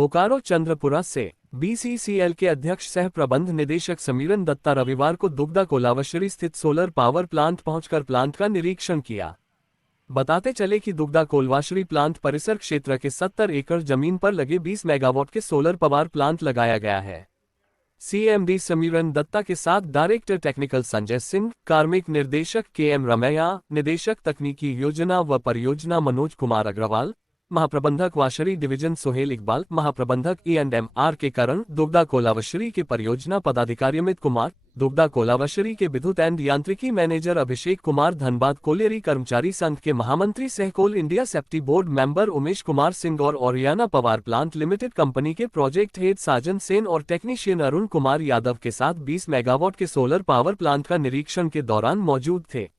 बोकारो चंद्रपुरा से बीसीसीएल के अध्यक्ष सह प्रबंध निदेशक समीरन दत्ता रविवार को दुग्धा कोलावशरी स्थित सोलर पावर प्लांट पहुंचकर प्लांट का निरीक्षण किया। बताते चले कि दुग्धा कोलवाशरी प्लांट परिसर क्षेत्र के 70 एकड़ जमीन पर लगे 20 मेगावाट के सोलर पावर प्लांट लगाया गया है। सीएमडी समीरन दत्ता के साथ डायरेक्टर टेक्निकल संजय सिंह, कार्मिक निर्देशक केएम रमैया, निदेशक तकनीकी योजना व परियोजना मनोज कुमार अग्रवाल, महाप्रबंधक वाशरी डिवीजन सोहेल इकबाल, महाप्रबंधक E&M के करण, दुग्धा कोलावशरी के परियोजना पदाधिकारी अमित कुमार, दुग्धा कोलावशरी के विद्युत एंड यांत्रिकी मैनेजर अभिषेक कुमार, धनबाद कोलियरी कर्मचारी संघ के महामंत्री सह coal India safety board member Umesh Kumar Singh और Oriana power plant limited company के प्रोजेक्ट हेड साजन सेन और टेक्नीशियन अरुण कुमार यादव के साथ 20 मेगावाट के सोलर पावर प्लांट का निरीक्षण के दौरान मौजूद थे।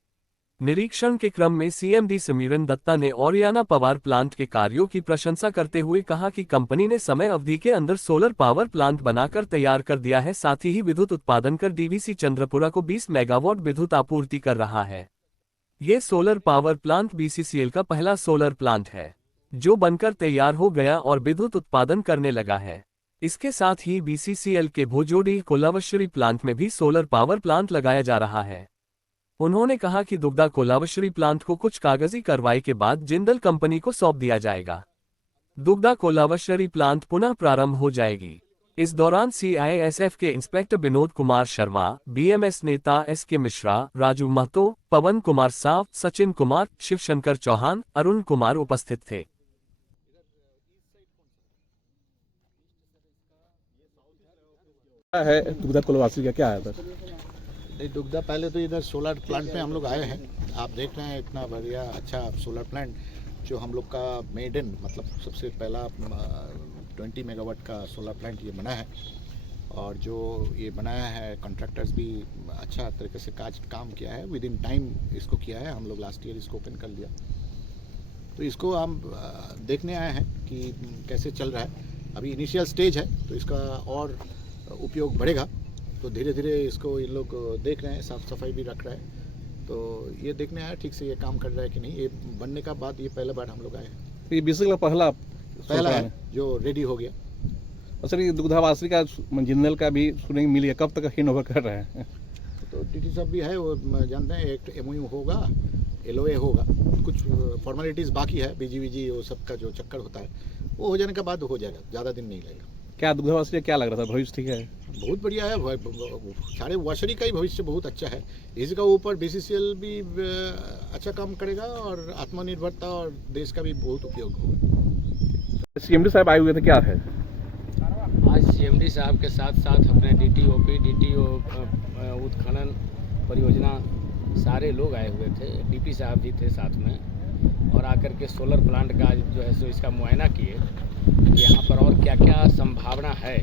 निरीक्षण के क्रम में सीएमडी समीरन दत्ता ने ओरियाना पावर प्लांट के कार्यों की प्रशंसा करते हुए कहा कि कंपनी ने समय अवधि के अंदर सोलर पावर प्लांट बनाकर तैयार कर दिया है, साथ ही विद्युत उत्पादन कर डीवीसी चंद्रपुरा को 20 मेगावाट विद्युत आपूर्ति कर रहा है। ये सोलर पावर प्लांट बीसीसीएल का पहला सोलर प्लांट है जो बनकर तैयार हो गया और विद्युत उत्पादन करने लगा है। इसके साथ ही बीसीसीएल के भोजोडी कोलावशरी प्लांट में भी सोलर पावर प्लांट लगाया जा रहा है। उन्होंने कहा कि दुग्धा कोलावशरी प्लांट को कुछ कागजी कार्रवाई के बाद जिंदल कंपनी को सौंप दिया जाएगा। दुग्धा कोलावशरी प्लांट पुनः प्रारंभ हो जाएगी। इस दौरान सीआईएसएफ के इंस्पेक्टर विनोद कुमार शर्मा, बीएमएस नेता एसके मिश्रा, राजू महतो, पवन कुमार साव, सचिन कुमार, शिवशंकर चौहान, अरुण कुमार उपस्थित थे। है दुग्धा कोलावशरी का क्या है? दुग्धा पहले तो इधर सोलर प्लांट में हम लोग आए हैं। आप देख रहे हैं इतना बढ़िया अच्छा सोलर प्लांट जो हम लोग का मेड इन मतलब सबसे पहला 20 मेगावाट का सोलर प्लांट ये बना है। और जो ये बनाया है कॉन्ट्रैक्टर्स भी अच्छा तरीके से काम किया है, विद इन टाइम इसको किया है। हम लोग लास्ट ईयर इसको ओपन कर लिया, तो इसको हम देखने आए हैं कि कैसे चल रहा है। अभी इनिशियल स्टेज है तो इसका और उपयोग बढ़ेगा, तो धीरे धीरे इसको ये लोग देख रहे हैं, साफ सफाई भी रख रहे हैं। तो ये देखने आया ठीक से ये काम कर रहा है कि नहीं। ये बनने का बाद ये पहला बार हम लोग आए हैं। ये बेसिकली पहला है जो रेडी हो गया। सर ये दुग्धावासरी का जिंदल का भी सुनने मिली है, कब तक हैंड ओवर कर रहे हैं? तो टीटी साहब भी है, वो जानते हैं एक MOU होगा, LOA होगा, कुछ फॉर्मेलिटीज़ बाकी है, BG वो सब का जो चक्कर होता है वो हो जाने के बाद हो जाएगा, ज़्यादा दिन नहीं लगेगा। क्या दुग्धावासरी क्या लग रहा था भविष्य ठीक है? बहुत बढ़िया है, सारे वाशरी का ही भविष्य बहुत अच्छा है। इसका ऊपर BCCL भी अच्छा काम करेगा और आत्मनिर्भरता और देश का भी बहुत उपयोग होगा। सीएमडी साहब आए हुए थे, क्या है? आज सीएमडी साहब के साथ साथ अपने DTO उत्खनन परियोजना सारे लोग आए हुए थे। DP साहब भी थे साथ में, और आकर के सोलर प्लांट का जो है सो इसका मुआयना किए। यहाँ पर और क्या क्या संभावना है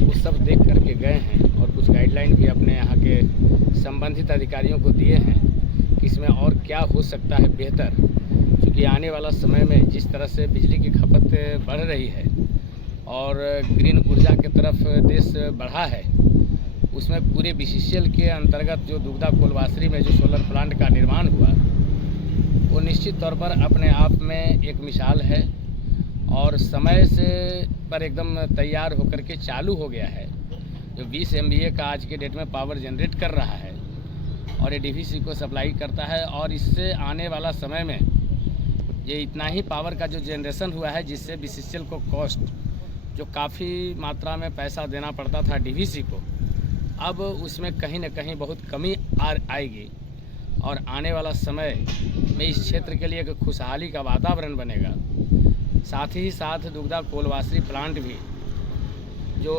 वो सब देख करके गए हैं, और कुछ गाइडलाइन भी अपने यहाँ के संबंधित अधिकारियों को दिए हैं कि इसमें और क्या हो सकता है बेहतर। क्योंकि आने वाला समय में जिस तरह से बिजली की खपत बढ़ रही है और ग्रीन ऊर्जा की तरफ देश बढ़ा है, उसमें पूरे BCCL के अंतर्गत जो दुग्धा कोलवासरी में जो सोलर प्लांट का निर्माण हुआ वो निश्चित तौर पर अपने आप में एक मिसाल है और समय से पर एकदम तैयार होकर के चालू हो गया है। जो 20 MVA का आज के डेट में पावर जनरेट कर रहा है और ये DVC को सप्लाई करता है, और इससे आने वाला समय में ये इतना ही पावर का जो जनरेशन हुआ है जिससे BCCL को कॉस्ट जो काफ़ी मात्रा में पैसा देना पड़ता था DVC को, अब उसमें कहीं न कहीं बहुत कमी आएगी और आने वाला समय में इस क्षेत्र के लिए एक खुशहाली का वातावरण बनेगा। साथ ही साथ दुग्धा कोलवासरी प्लांट भी जो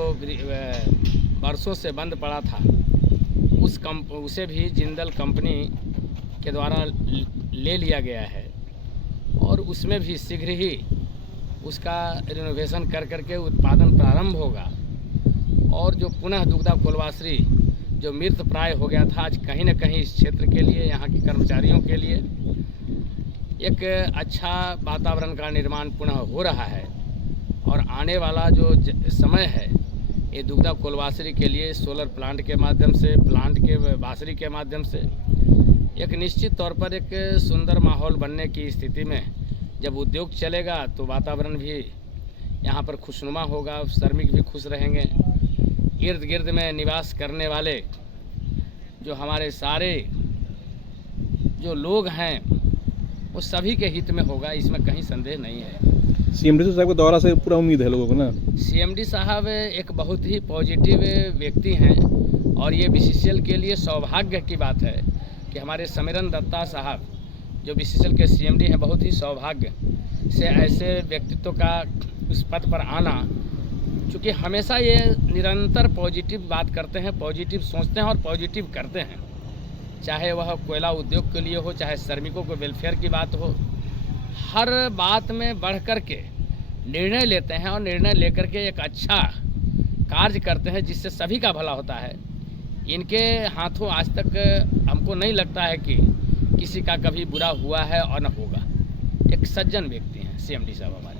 बरसों से बंद पड़ा था उसे भी जिंदल कंपनी के द्वारा ले लिया गया है, और उसमें भी शीघ्र ही उसका रिनोवेशन कर करके उत्पादन प्रारंभ होगा। और जो पुनः दुग्धा कोलवासरी जो मृत प्राय हो गया था, आज कहीं न कहीं इस क्षेत्र के लिए, यहाँ के कर्मचारियों के लिए एक अच्छा वातावरण का निर्माण पुनः हो रहा है। और आने वाला जो समय है ये दुग्धा कोलवासरी के लिए सोलर प्लांट के माध्यम से, प्लांट के वासरी के माध्यम से एक निश्चित तौर पर एक सुंदर माहौल बनने की स्थिति में जब उद्योग चलेगा तो वातावरण भी यहाँ पर खुशनुमा होगा, श्रमिक भी खुश रहेंगे। इर्द गिर्द में निवास करने वाले जो हमारे सारे जो लोग हैं वो सभी के हित में होगा, इसमें कहीं संदेह नहीं है। सीएमडी साहब के दौरा से पूरा उम्मीद है लोगों को ना। सीएमडी साहब एक बहुत ही पॉजिटिव व्यक्ति हैं और ये बीसीसीएल के लिए सौभाग्य की बात है कि हमारे समीरन दत्ता साहब जो बीसीसीएल के सीएमडी हैं, बहुत ही सौभाग्य से ऐसे व्यक्तित्व का उस पद पर आना, क्योंकि हमेशा ये निरंतर पॉजिटिव बात करते हैं, पॉजिटिव सोचते हैं और पॉजिटिव करते हैं। चाहे वह कोयला उद्योग के लिए हो, चाहे श्रमिकों को वेलफेयर की बात हो, हर बात में बढ़ कर के निर्णय लेते हैं और निर्णय लेकर के एक अच्छा कार्य करते हैं जिससे सभी का भला होता है। इनके हाथों आज तक हमको नहीं लगता है कि किसी का कभी बुरा हुआ है और न होगा। एक सज्जन व्यक्ति हैं सीएमडी साहब हमारे।